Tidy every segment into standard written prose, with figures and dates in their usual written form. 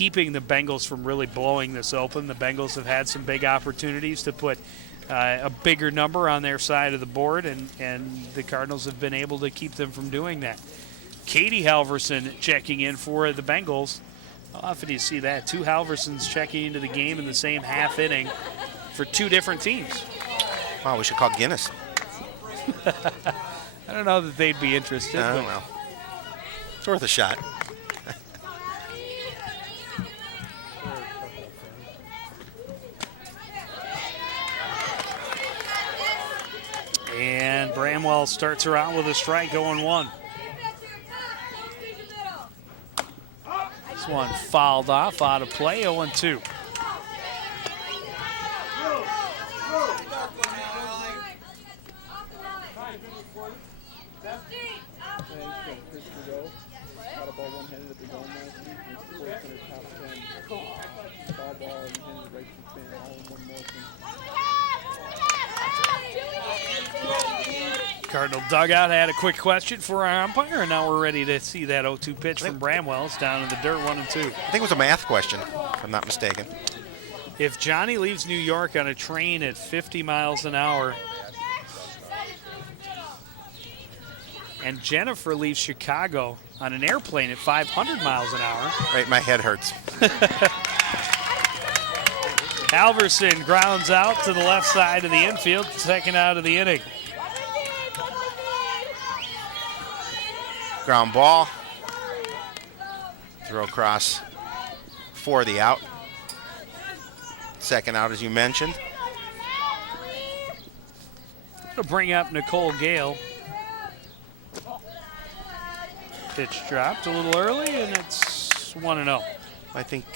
keeping the Bengals from really blowing this open. The Bengals have had some big opportunities to put a bigger number on their side of the board, and the Cardinals have been able to keep them from doing that. Katie Halverson checking in for the Bengals. How often do you see that? 2 Halversons checking into the game in the same half inning for 2 different teams. Wow, we should call Guinness. I don't know that they'd be interested. Oh, well. It's worth a shot. And Bramwell starts her out with a strike, 0-1. This one fouled off, out of play, 0-2. Cardinal dugout had a quick question for our umpire, and now we're ready to see that 0-2 pitch from Bramwell. It's down in the dirt, 1-2. I think it was a math question, if I'm not mistaken. If Johnny leaves New York on a train at 50 miles an hour, and Jennifer leaves Chicago on an airplane at 500 miles an hour. Right, my head hurts. Halverson grounds out to the left side of the infield, second out of the inning. Ground ball. Throw across for the out. Second out, as you mentioned. It'll bring up Nicole Gale. Pitch dropped a little early, and it's 1-0. I think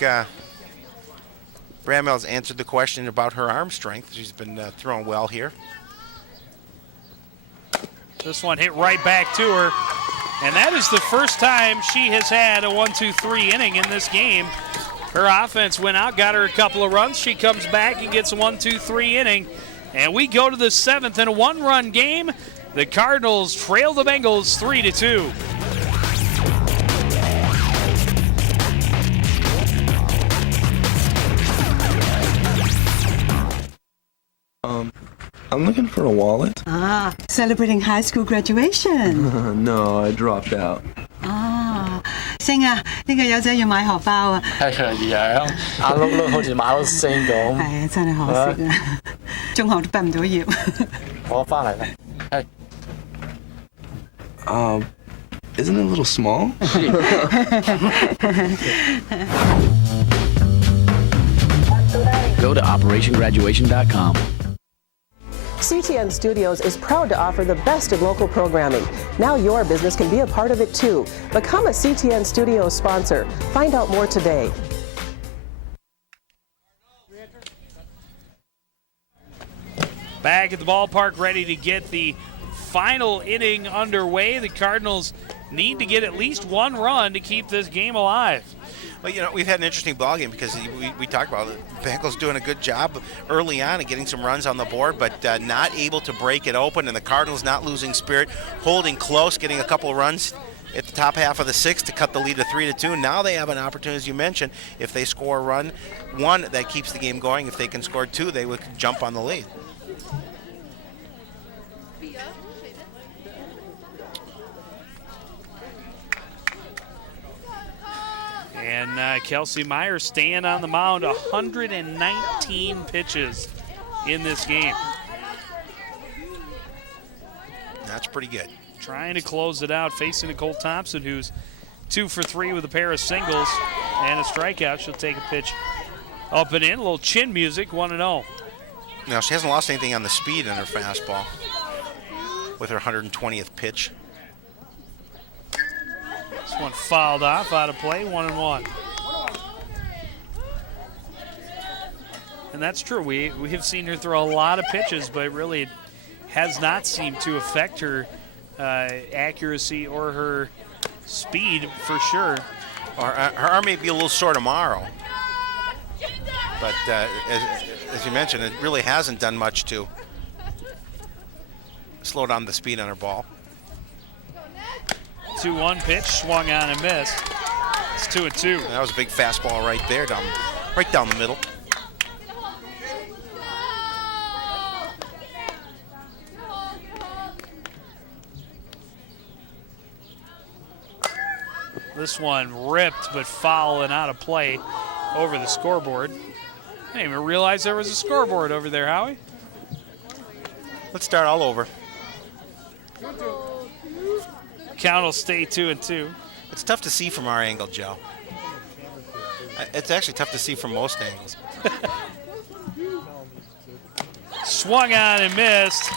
Bramwell's answered the question about her arm strength. She's been throwing well here. This one hit right back to her, and that is the first time she has had a 1-2-3 inning in this game. Her offense went out, got her a couple of runs. She comes back and gets a 1-2-3 inning, and we go to the 7th in a 1-run game. The Cardinals trail the Bengals 3-2. I'm looking for a wallet. Ah, celebrating high school graduation. No, I dropped out. 啊，星啊，呢個友仔要買荷包啊！係樣樣，眼碌碌好似馬騮星咁。係啊，真係可惜啊！中學都畢唔到業。我翻嚟啦，係。Isn't it a little small? Go to OperationGraduation.com. CTN Studios is proud to offer the best in local programming. Now your business can be a part of it too. Become a CTN Studios sponsor. Find out more today. Back at the ballpark, ready to get the final inning underway. The Cardinals need to get at least 1 run to keep this game alive. Well, you know, we've had an interesting ballgame because we talked about it. The Bengals doing a good job early on of getting some runs on the board, but not able to break it open, and the Cardinals not losing spirit, holding close, getting a couple of runs at the top half of the 6th to cut the lead to 3-2. Now they have an opportunity, as you mentioned, if they score a run, 1, that keeps the game going. If they can score 2, they would jump on the lead. And Kelsey Meyer staying on the mound, 119 pitches in this game. That's pretty good. Trying to close it out, facing Nicole Thompson, who's 2 for 3 with a pair of singles and a strikeout. She'll take a pitch up and in, a little chin music, 1-0. Now, she hasn't lost anything on the speed in her fastball with her 120th pitch. This one fouled off, out of play, 1-1. And that's true. We have seen her throw a lot of pitches, but really it has not seemed to affect her accuracy or her speed for sure. Her arm may be a little sore tomorrow, but as you mentioned, it really hasn't done much to slow down the speed on her ball. 2-1 pitch, swung on and missed. It's 2-2. That was a big fastball right there, right down the middle. This one ripped but foul and out of play over the scoreboard. I didn't even realize there was a scoreboard over there, Howie. Let's start all over. Count will stay 2-2. It's tough to see from our angle, Joe. It's actually tough to see from most angles. Swung on and missed.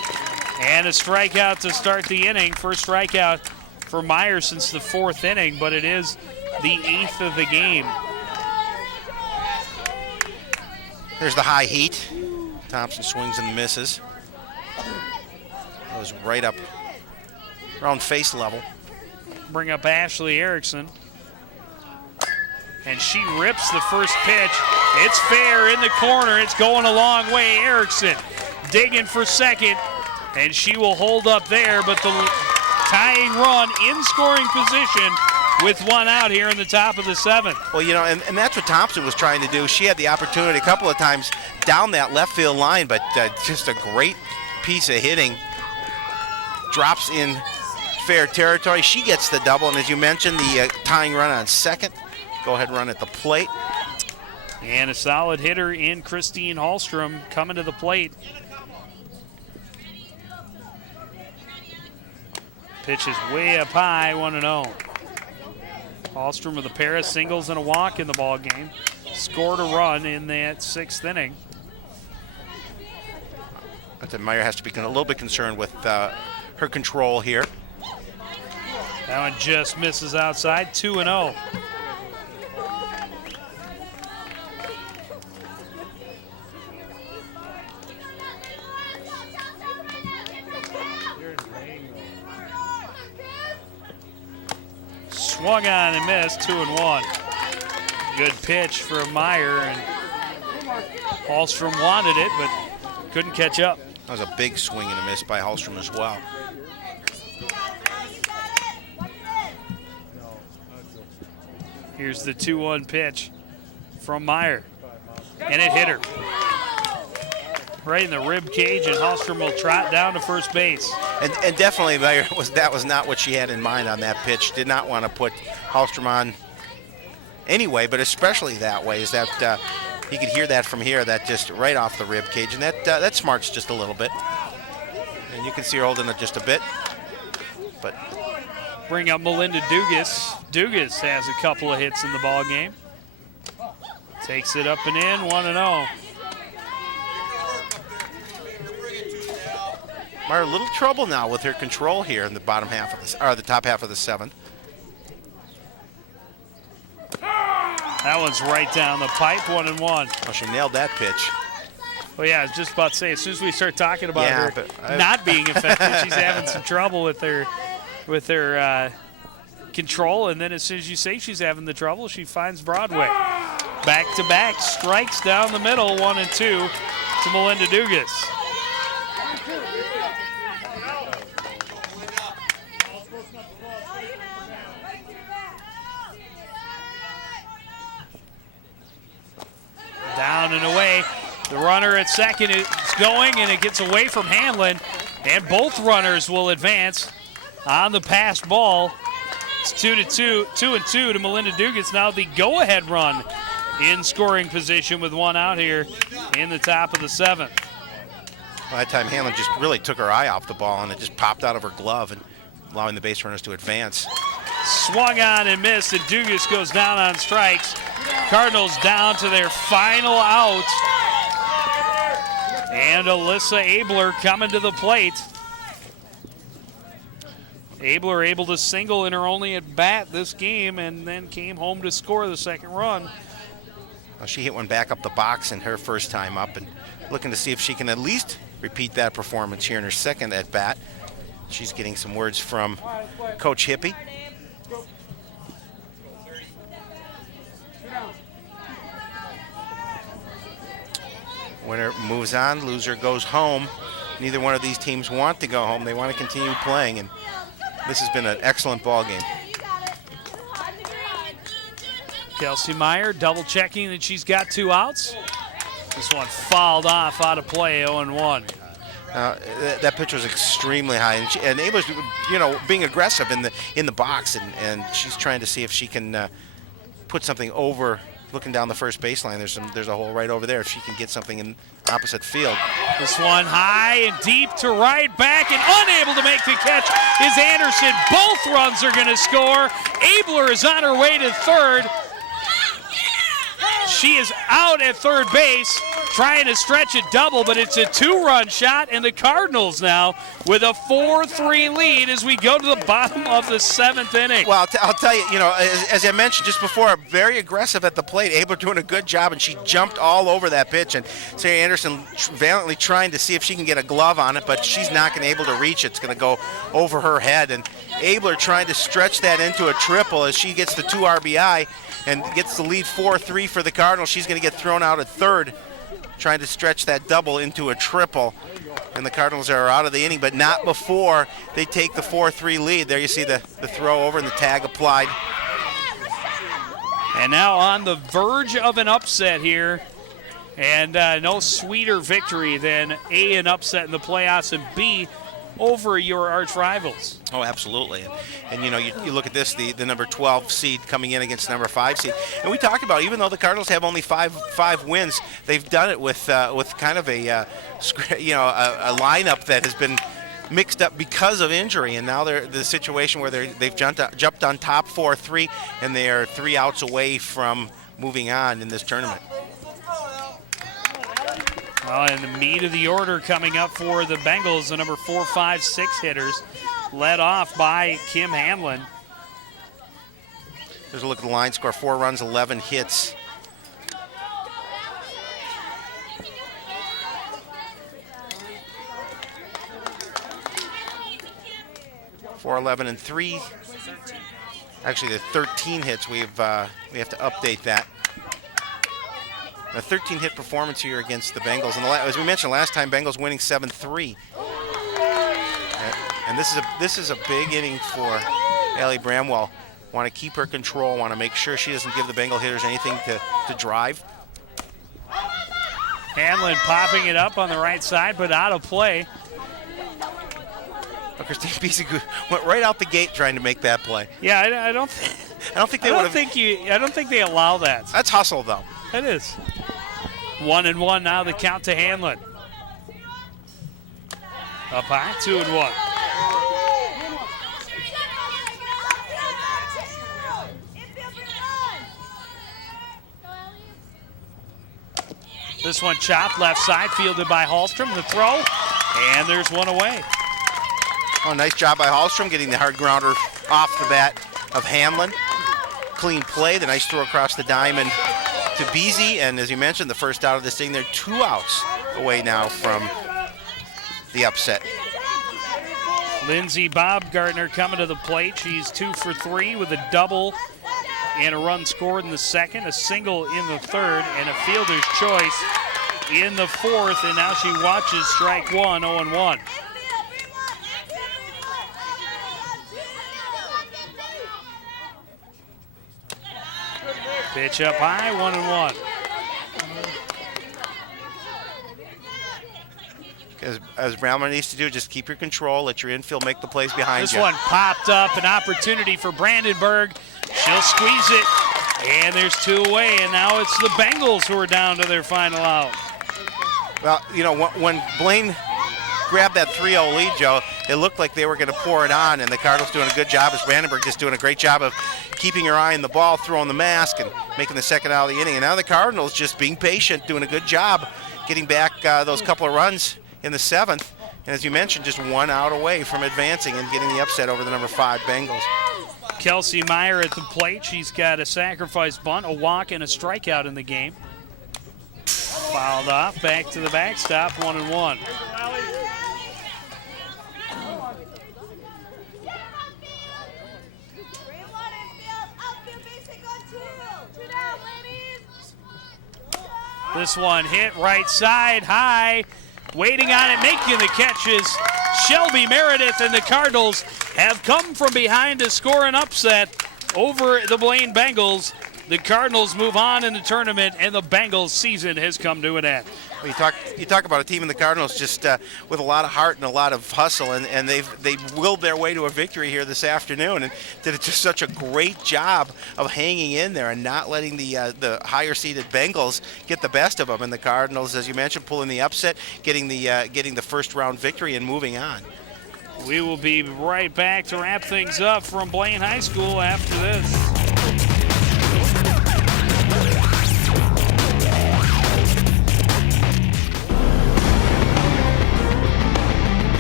And a strikeout to start the inning. First strikeout for Meyer since the 4th inning, but it is the 8th of the game. There's the high heat. Thompson swings and misses. Goes right up around face level. Bring up Ashley Erickson. And she rips the first pitch. It's fair in the corner. It's going a long way. Erickson digging for second. And she will hold up there, but the tying run in scoring position with one out here in the top of the 7th. Well, you know, and that's what Thompson was trying to do. She had the opportunity a couple of times down that left field line, but just a great piece of hitting. Drops in fair territory. She gets the double, and as you mentioned, the tying run on second. Go-ahead run at the plate. And a solid hitter in Christine Hallstrom coming to the plate. Pitch is way up high, 1-0. Hallstrom with a pair of singles and a walk in the ball game. Scored a run in that 6th inning. But then Meyer has to be a little bit concerned with her control here. That one just misses outside, 2-0. Swung on and missed, 2-1. Good pitch for Meyer, and Hallstrom wanted it, but couldn't catch up. That was a big swing and a miss by Hallstrom as well. Here's the 2-1 pitch from Meyer, and it hit her right in the rib cage, and Hallstrom will trot down to first base. And definitely Meyer that was not what she had in mind on that pitch. Did not want to put Hallstrom on anyway, but especially that way, is that you could hear that from here, that just right off the rib cage, and that smarts just a little bit. And you can see her holding it just a bit. But bring up Melinda Dugas. Dugas has a couple of hits in the ball game. Takes it up and in, 1-0. Meyer, a little trouble now with her control here in the bottom half of this, or the top half of the 7th. That one's right down the pipe, 1-1. Oh, she nailed that pitch. Well, yeah, I was just about to say, as soon as we start talking about Yeah, her not being effective, she's having some trouble with her control, and then as soon as you say she's having the trouble, she finds Broadway. Back-to-back strikes down the middle, 1-2 to Melinda Dugas. Down and away. The runner at second is going, and it gets away from Hanlon, and both runners will advance on the passed ball. It's 2-2 to Melinda Dugas. Now the go-ahead run in scoring position with one out here in the top of the 7th. By that time, Hanlon just really took her eye off the ball, and it just popped out of her glove, and allowing the base runners to advance. Swung on and missed, and Dugas goes down on strikes. Cardinals down to their final out. And Alyssa Abler coming to the plate. Abler able to single in her only at bat this game, and then came home to score the second run. Well, she hit one back up the box in her first time up, and looking to see if she can at least repeat that performance here in her second at bat. She's getting some words from Coach Hippie. Winner moves on, loser goes home. Neither one of these teams want to go home. They want to continue playing, and this has been an excellent ball game. Kelsey Meyer double checking that she's got 2 outs. This one fouled off out of play, 0-1. That pitch was extremely high, and Abler's, being aggressive in the box, and she's trying to see if she can put something over. Looking down the first baseline, there's a hole right over there. If she can get something in opposite field. This one high and deep to right, back, and unable to make the catch is Anderson. Both runs are going to score. Abler is on her way to third. She is out at third base, trying to stretch it double, but it's a 2-run shot, and the Cardinals now with a 4-3 lead as we go to the bottom of the 7th inning. Well, I'll tell you, as I mentioned just before, very aggressive at the plate. Abler doing a good job, and she jumped all over that pitch. And Sarah Anderson valiantly trying to see if she can get a glove on it, but she's not going to be able to reach it. It's going to go over her head. And Abler trying to stretch that into a triple as she gets the 2 RBI and gets the lead 4-3 for the Cardinals. She's going to get thrown out at third, trying to stretch that double into a triple. And the Cardinals are out of the inning, but not before they take the 4-3 lead. There you see the throw over and the tag applied. And now on the verge of an upset here. And no sweeter victory than A, an upset in the playoffs, and B, over your arch rivals. Oh, absolutely. And you look at this, the number 12 seed coming in against the number 5 seed. And we talked about, even though the Cardinals have only five wins, they've done it with kind of a lineup that has been mixed up because of injury. And now they're the situation where they've jumped on top 4-3, and they are 3 outs away from moving on in this tournament. Well, and the meat of the order coming up for the Bengals, the number 4, 5, 6 hitters, led off by Kim Hamlin. There's a look at the line score: 4 runs, 11 hits. Four, 11, and 3. Actually, the 13 hits. We have to update that. A 13-hit performance here against the Bengals. And as we mentioned last time, Bengals winning 7-3. And this is a big inning for Allie Bramwell. Want to keep her control, want to make sure she doesn't give the Bengal hitters anything to drive. Hamlin popping it up on the right side, but out of play. Christine Beasy went right out the gate trying to make that play. Yeah, I don't think they allow that. That's hustle, though. It is. 1-1 now, the count to Hamlin. Up high, 2-1. This one chopped left side, fielded by Hallstrom. The throw, and there's one away. Oh, nice job by Hallstrom getting the hard grounder off the bat of Hamlin. Clean play, the nice throw across the diamond to Beasy, and as you mentioned, the first out of this thing, they're 2 outs away now from the upset. Lindsey Baumgartner coming to the plate. She's 2 for 3 with a double and a run scored in the second, a single in the third, and a fielder's choice in the fourth, and now she watches strike 1, 0-1. Pitch up high, 1-1. As Brownman needs to do, just keep your control, let your infield make the plays behind you. This one popped up, an opportunity for Brandenburg. She'll squeeze it, and there's 2 away, and now it's the Bengals who are down to their final out. Well, when Blaine grabbed that 3-0 lead, Joe, it looked like they were going to pour it on, and the Cardinals doing a good job as Brandenburg just doing a great job of keeping her eye on the ball, throwing the mask, and making the second out of the inning. And now the Cardinals just being patient, doing a good job, getting back those couple of runs in the 7th. And as you mentioned, just 1 out away from advancing and getting the upset over the number 5 Bengals. Kelsey Meyer at the plate. She's got a sacrifice bunt, a walk, and a strikeout in the game. Fouled off, back to the backstop, 1-1. This one hit right side, high, waiting on it, making the catches. Shelby Meredith, and the Cardinals have come from behind to score an upset over the Blaine Bengals. The Cardinals move on in the tournament, and the Bengals season has come to an end. You talk about a team in the Cardinals just with a lot of heart and a lot of hustle, and they willed their way to a victory here this afternoon, and did just such a great job of hanging in there and not letting the higher seeded Bengals get the best of them. And the Cardinals, as you mentioned, pulling the upset, getting the first round victory and moving on. We will be right back to wrap things up from Blaine High School after this.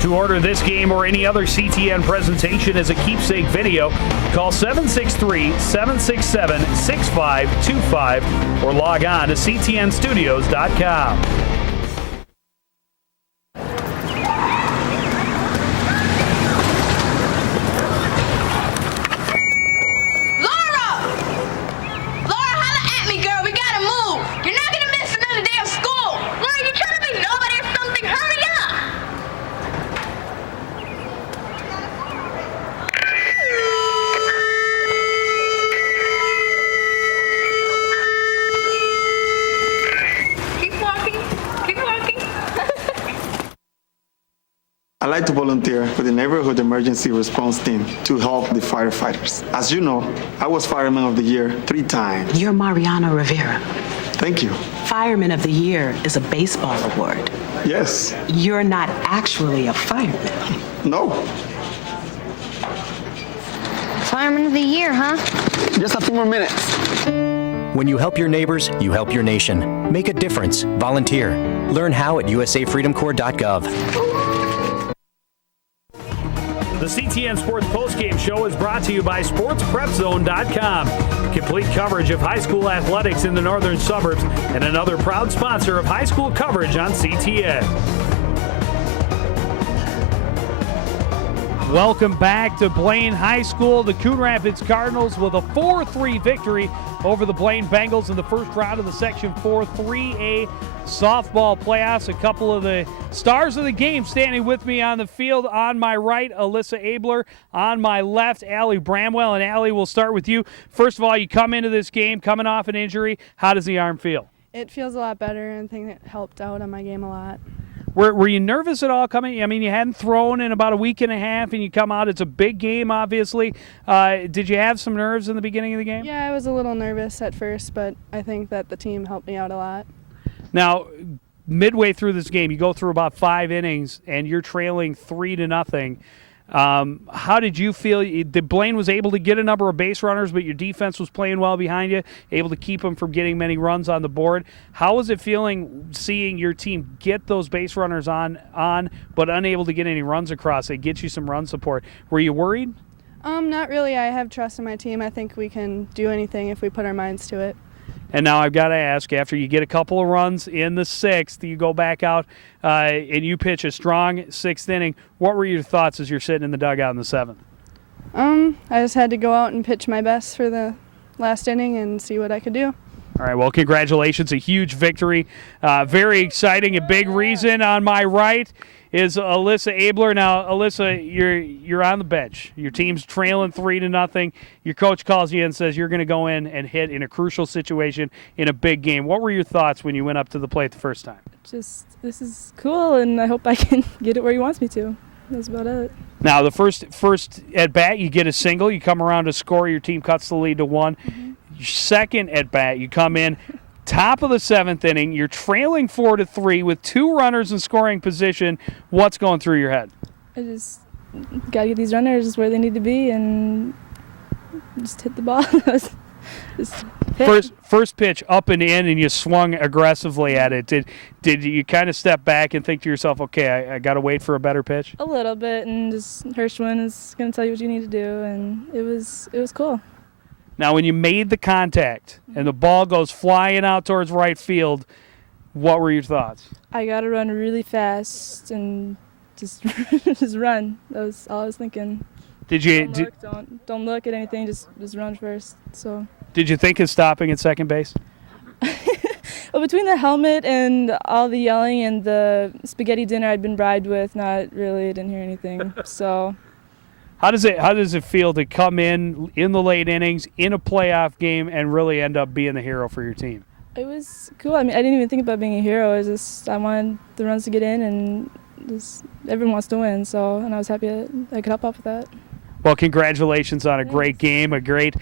To order this game or any other CTN presentation as a keepsake video, call 763-767-6525 or log on to ctnstudios.com. I like to volunteer with the Neighborhood Emergency Response Team to help the firefighters. As you know, I was Fireman of the Year 3 times. You're Mariano Rivera. Thank you. Fireman of the Year is a baseball award. Yes. You're not actually a fireman. No. Fireman of the Year, huh? Just a few more minutes. When you help your neighbors, you help your nation. Make a difference. Volunteer. Learn how at usafreedomcorps.gov. The CTN Sports Postgame Show is brought to you by SportsPrepZone.com. Complete coverage of high school athletics in the northern suburbs and another proud sponsor of high school coverage on CTN. Welcome back to Blaine High School. The Coon Rapids Cardinals with a 4-3 victory over the Blaine Bengals in the first round of the Section 4 3A softball playoffs. A couple of the stars of the game standing with me on the field. On my right, Alyssa Abler. On my left, Allie Bramwell. And Allie, we'll start with you. First of all, you come into this game coming off an injury. How does the arm feel? It feels a lot better, and I think it helped out on my game a lot. Were you nervous at all coming? I mean, you hadn't thrown in about a week and a half, and you come out. It's a big game, obviously. Did you have some nerves in the beginning of the game? Yeah, I was a little nervous at first, but I think that the team helped me out a lot. Now, midway through this game, you go through about 5 innings, and you're trailing 3-0. How did you feel? Blaine was able to get a number of base runners, but your defense was playing well behind you, able to keep them from getting many runs on the board. How was it feeling seeing your team get those base runners on, but unable to get any runs across? They get you some run support. Were you worried? Not really. I have trust in my team. I think we can do anything if we put our minds to it. And now I've got to ask, after you get a couple of runs in the 6th, you go back out and you pitch a strong 6th inning. What were your thoughts as you're sitting in the dugout in the 7th? I just had to go out and pitch my best for the last inning and see what I could do. All right, well, congratulations. A huge victory. Very exciting. A big reason on my right is Alyssa Abler. Now, Alyssa, you're on the bench. Your team's trailing 3-0. Your coach calls you and says you're going to go in and hit in a crucial situation in a big game. What were your thoughts when you went up to the plate the first time? Just, this is cool, and I hope I can get it where he wants me to. That's about it. Now, the first at bat, you get a single. You come around to score. Your team cuts the lead to 1. Mm-hmm. Second at bat, you come in. Top of the 7th inning, you're trailing 4-3 with 2 runners in scoring position. What's going through your head? I just got to get these runners where they need to be and just hit the ball. Just hit. First pitch up and in, and you swung aggressively at it. Did you kind of step back and think to yourself, okay, I got to wait for a better pitch? A little bit, and just Hirschman is going to tell you what you need to do, and it was cool. Now, when you made the contact and the ball goes flying out towards right field, what were your thoughts? I got to run really fast and just just run. That was all I was thinking. Don't look at anything. Just run first. So. Did you think of stopping at second base? Well, between the helmet and all the yelling and the spaghetti dinner I'd been bribed with, not really. I didn't hear anything. So. How does it feel to come in the late innings in a playoff game and really end up being the hero for your team? It was cool. I mean, I didn't even think about being a hero. It was just I wanted the runs to get in, and just everyone wants to win. So, and I was happy that I could help out with that. Well, congratulations on a great game, a great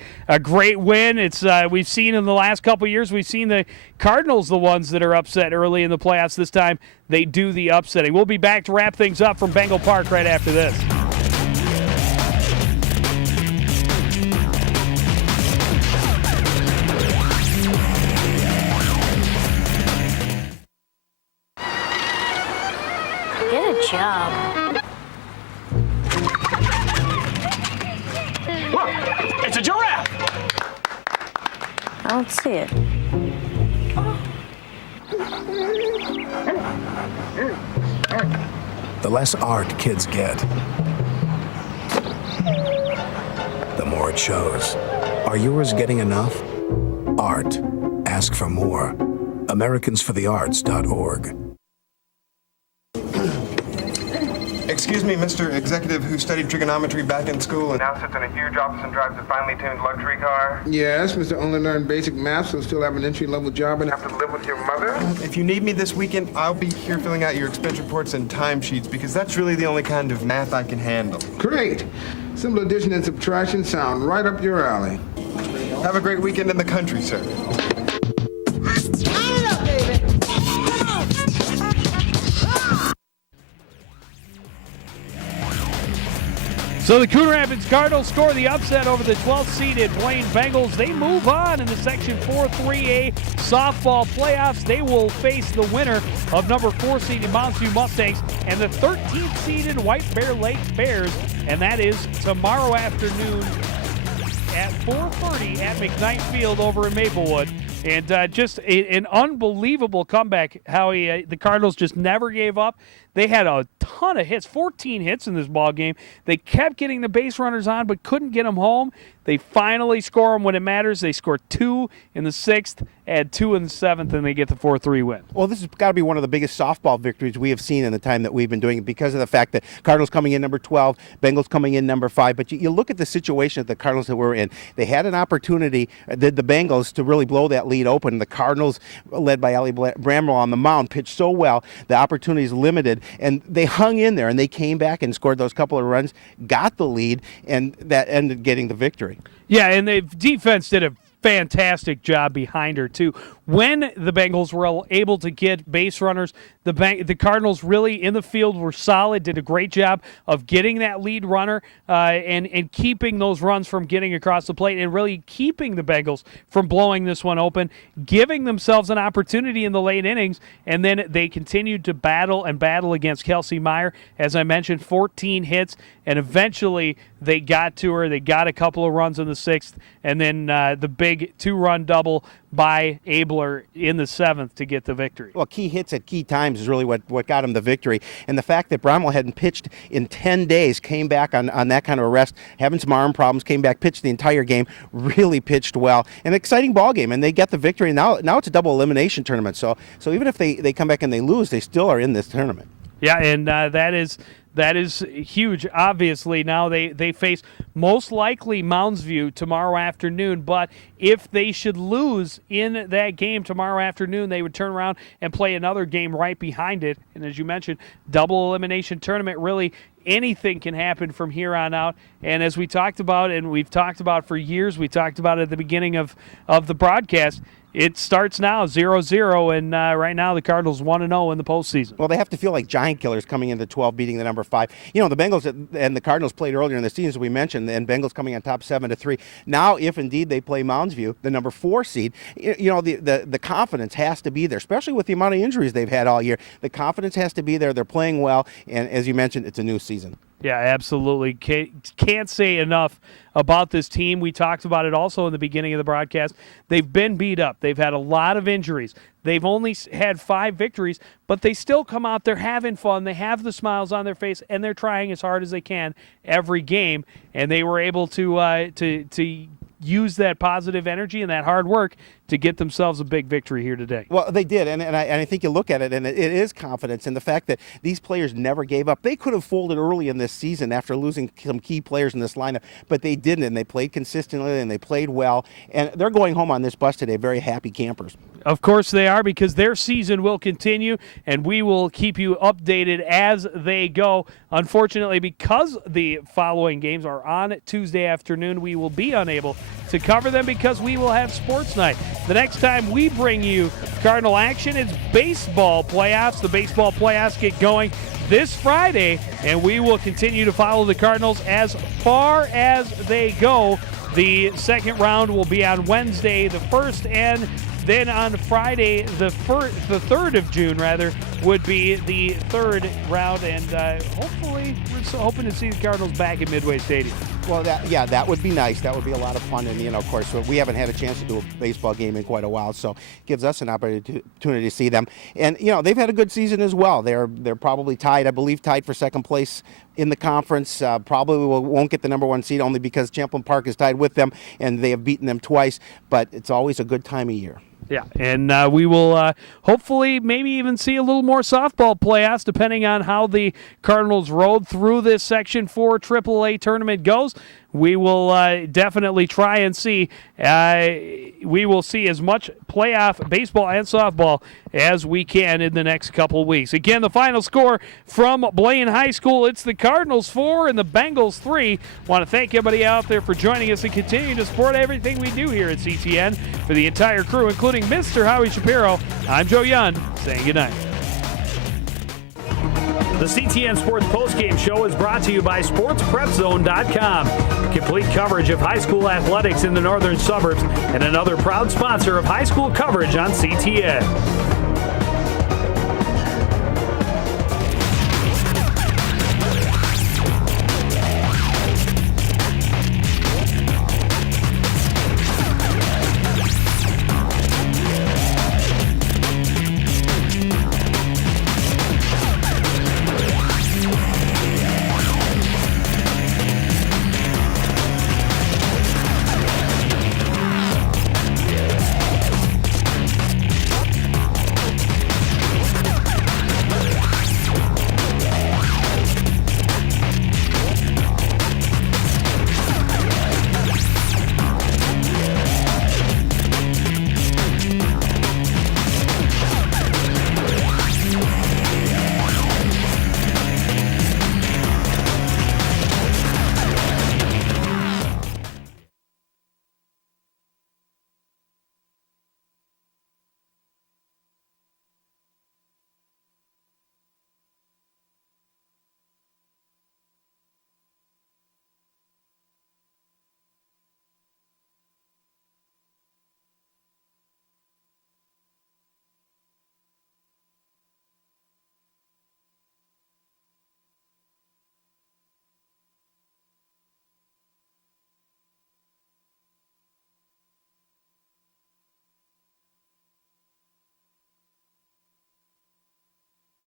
win. It's we've seen in the last couple of years, we've seen the Cardinals the ones that are upset early in the playoffs. This time they do the upsetting. We'll be back to wrap things up from Bengal Park right after this. Get a job. Look, it's a giraffe! I don't see it. The less art kids get, the more it shows. Are yours getting enough? Art. Ask for more. AmericansForTheArts.org. Excuse me, Mr. Executive who studied trigonometry back in school and now sits in a huge office and drives a finely tuned luxury car. Yes, Mr. Only learned basic math, so still have an entry-level job and Have to live with your mother? If you need me this weekend, I'll be here filling out your expense reports and timesheets because that's really the only kind of math I can handle. Great. Simple addition and subtraction sound right up your alley. Have a great weekend in the country, sir. So the Coon Rapids Cardinals score the upset over the 12th-seeded Wayne Bengals. They move on in the Section 4-3A softball playoffs. They will face the winner of number 4-seeded Mounds View Mustangs and the 13th-seeded White Bear Lake Bears, and that is tomorrow afternoon at 4:30 at McKnight Field over in Maplewood. And just an unbelievable comeback, Howie. The Cardinals just never gave up. They had a ton of hits, 14 hits in this ball game. They kept getting the base runners on, but couldn't get them home. They finally score them when it matters. They score 2 in the 6th, add 2 in the 7th, and they get the 4-3 win. Well, this has got to be one of the biggest softball victories we have seen in the time that we've been doing it because of the fact that Cardinals coming in number 12, Bengals coming in number 5. But you look at the situation that the Cardinals that were in. They had an opportunity, the Bengals, to really blow that lead open. The Cardinals, led by Allie Bramwell on the mound, pitched so well. The opportunities limited, and they hung in there, and they came back and scored those couple of runs, got the lead, and that ended getting the victory. Yeah, and the defense did a fantastic job behind her, too. When the Bengals were able to get base runners, the Cardinals really in the field were solid, did a great job of getting that lead runner and keeping those runs from getting across the plate and really keeping the Bengals from blowing this one open, giving themselves an opportunity in the late innings, and then they continued to battle against Kelsey Meyer. As I mentioned, 14 hits, and eventually they got to her. They got a couple of runs in the 6th, and then the big 2-run double by Abler in the 7th to get the victory. Well, key hits at key times is really what got him the victory. And the fact that Bramwell hadn't pitched in 10 days, came back on that kind of a rest, having some arm problems, came back, pitched the entire game, really pitched well. An exciting ball game, and they get the victory. Now it's a double elimination tournament. So even if they come back and they lose, they still are in this tournament. Yeah, and that is huge. Obviously, now they face most likely Mounds View tomorrow afternoon, but if they should lose in that game tomorrow afternoon, they would turn around and play another game right behind it. And as you mentioned, double elimination tournament, really anything can happen from here on out. And as we talked about, and we've talked about for years, we talked about at the beginning of the broadcast, it starts now 0-0, and right now the Cardinals 1-0 in the postseason. Well, they have to feel like giant killers coming into 12, beating the number 5. You know, the Bengals and the Cardinals played earlier in the season, as we mentioned, and Bengals coming on top 7-3. Now, if indeed they play Mounds View, the number 4 seed, you know, the confidence has to be there, especially with the amount of injuries they've had all year. The confidence has to be there. They're playing well, and as you mentioned, it's a new season. Yeah, absolutely. Can't say enough about this team. We talked about it also in the beginning of the broadcast. They've been beat up. They've had a lot of injuries. They've only had 5 victories, but they still come out. They're having fun. They have the smiles on their face, and they're trying as hard as they can every game. And they were able to use that positive energy and that hard work to get themselves a big victory here today. Well, they did, and I think you look at it, and it is confidence in the fact that these players never gave up. They could have folded early in this season after losing some key players in this lineup, but they didn't, and they played consistently, and they played well, and they're going home on this bus today very happy campers. Of course they are, because their season will continue, and we will keep you updated as they go. Unfortunately, because the following games are on Tuesday afternoon, we will be unable to cover them because we will have sports night. The next time we bring you Cardinal action, it's baseball playoffs. The baseball playoffs get going this Friday, and we will continue to follow the Cardinals as far as they go. The second round will be on Wednesday, the 1st, and then on Friday, the 3rd of June, would be the third round, and hopefully we're so hoping to see the Cardinals back at Midway Stadium. Well, that would be nice. That would be a lot of fun, and of course, we haven't had a chance to do a baseball game in quite a while, so it gives us an opportunity to see them. And they've had a good season as well. They're probably tied for second place in the conference. Probably won't get the number 1 seed only because Champlain Park is tied with them, and they have beaten them twice. But it's always a good time of year. Yeah, and we will hopefully maybe even see a little more softball playoffs depending on how the Cardinals road through this Section 4 AAA tournament goes. We will definitely try and see. We will see as much playoff baseball and softball as we can in the next couple of weeks. Again, the final score from Blaine High School, it's the Cardinals 4 and the Bengals 3. Want to thank everybody out there for joining us and continuing to support everything we do here at CTN. For the entire crew, including Mr. Howie Shapiro, I'm Joe Young, saying goodnight. The CTN Sports Postgame Show is brought to you by SportsPrepZone.com. Complete coverage of high school athletics in the northern suburbs and another proud sponsor of high school coverage on CTN.